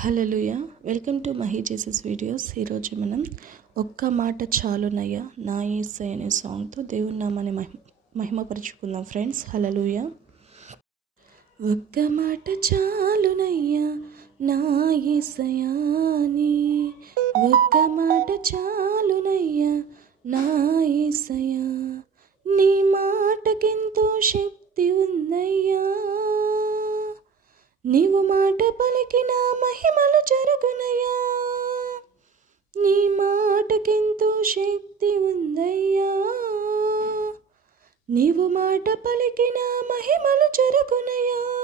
Hallelujah welcome to Mahi Jesus videos. ఈరోజు మనం ఒక్క మాట చాలునయ్యా నా ఏసై అనే సాంగ్తో దేవుని నామాన్ని మహిమ మహిమపరుచుకుందాం ఫ్రెండ్స్. హలలుయ ఒక్క మాట చాలునయ్యా నా ఏసయాని ఒక్క మాట చాలునయ్యా నా ఏసయా నీ మాటకెంతో శక్తి ఉందయ్యా. నీవు మాట పలికిన మహిమలు జరుగునయ్యా. నీ మాటకెంతో శక్తి ఉందయ్యా. నీవు మాట పలికిన మహిమలు జరుగునయ్యా.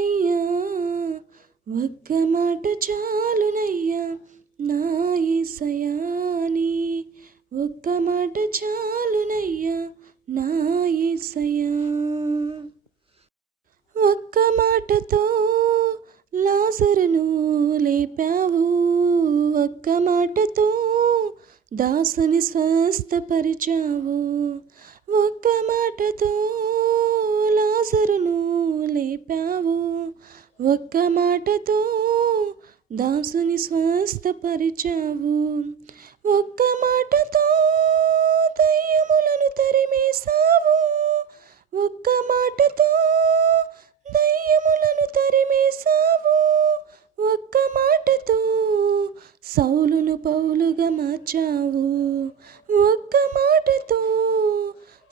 ఏసయ్యా ఒక్క మాట చాలునయ్యా నా ఈసయాని ఒక్క మాట చాలునయ్యా నా ఈసయా ఒక్క మాటతో లాజరును లేపావు ఒక్క మాటతో దాసుని స్వస్థపరిచావు. ఒక్క మాటతో లాజరును లేపావు. ఒక్క మాటతో దాసుని స్వస్థపరిచావు. ఒక్క మాటతో దయ్యములను తరిమేశావు. ఒక్క మాటతో దయ్యములను తరిమేశావు. ఒక్క మాటతో సౌలును పౌలుగా మార్చావు.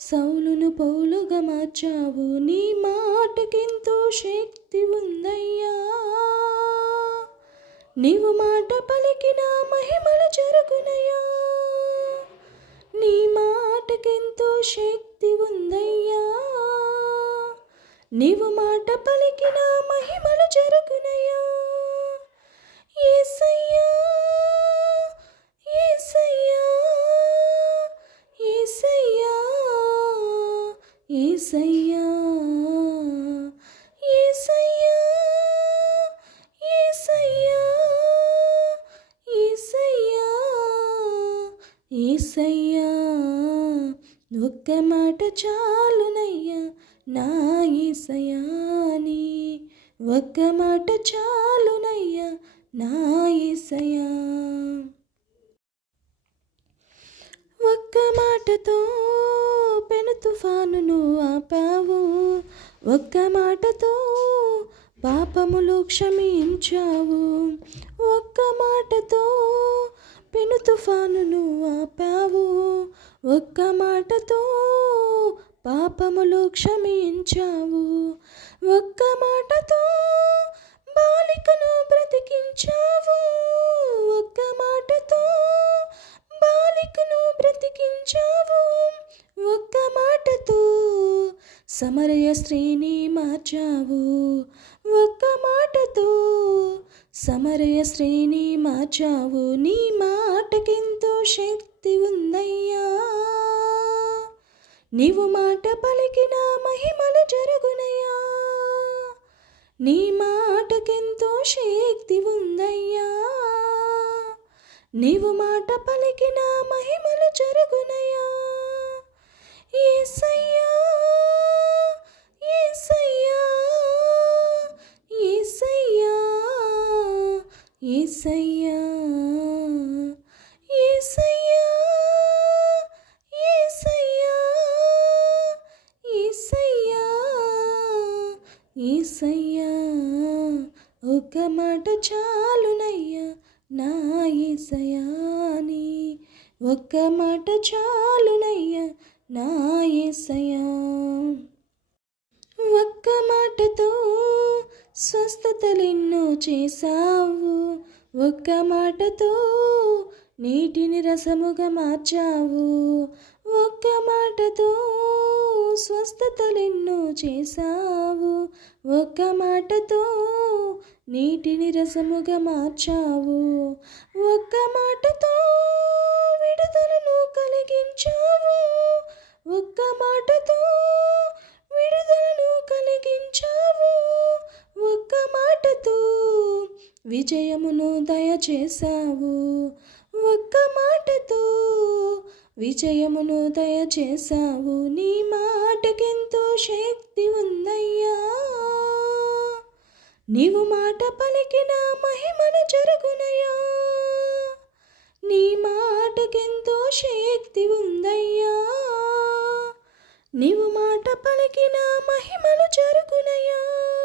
సౌలును పౌలుగా మార్చావు. నీ మాటకెంతో శక్తి ఉందయ్యా. నీవు మాట పలికిన మహిమలు జరుగునయ్యా. నీ మాటకెంతో శక్తి ఉందయ్యా. నీవు మాట పలికిన మహిమలు ఏసయ్యా ఏసయ్యా ఏసయ్యా ఏసయ్యా ఏసయ్యా ఒక్క మాట చాలునయ్యా నా ఏసయాని ఒక్క మాట చాలునయ్యా నా ఏసయా ఒక్క మాటతో తుఫానును ఆపావు. ఒక్క మాటతో పాపములు క్షమించావు. ఒక్క మాటతో పెను తుఫానును ఆపావు. ఒక్క మాటతో పాపములు క్షమించావు. ఒక్క మాటతో బాలికను బ్రతికించావు. ఒక్క మాటతో సమరయ స్త్రీని మార్చావు. ఒక్క మాటతో సమరయ స్త్రీని మార్చావు. నీ మాటకెంతో శక్తి ఉందయ్యా. నీవు మాట పలికిన మహిమలు జరుగునయ్యా. నీ మాటకెంతో శక్తి ఉందయ్యా. నీవు మాట పలికిన మహిమలు ఏసయ్యా ఏసయ్యా ఏసయ్యా ఏసయ్యా ఏసయ్యా ఒక మాట చాలునయ్యా నా ఏసయాని ఒక్క మాట చాలునయ్యా నా ఏసయా ఒక్క మాటతో స్వస్థతలెన్నో చేశావు. ఒక్క మాటతో నీటిని రసముగా మార్చావు. ఒక్క మాటతో స్వస్థతలెన్నో చేశావు. ఒక్క మాటతో నీటిని రసముగా మార్చావు. ఒక్క మాటతో విడుదలను కలిగించావు. ఒక్క మాటతో విడుదల విజయమును దయచేశావు. ఒక్క మాటతో విజయమును దయచేశావు. నీ మాటకెంతో శక్తి ఉందయ్యా. నీవు మాట పలికిన మహిమను జరుగునయ్యా. నీ మాటకెంతో శక్తి ఉందయ్యా. నీవు మాట పలికిన మహిమను జరుగునయ్యా.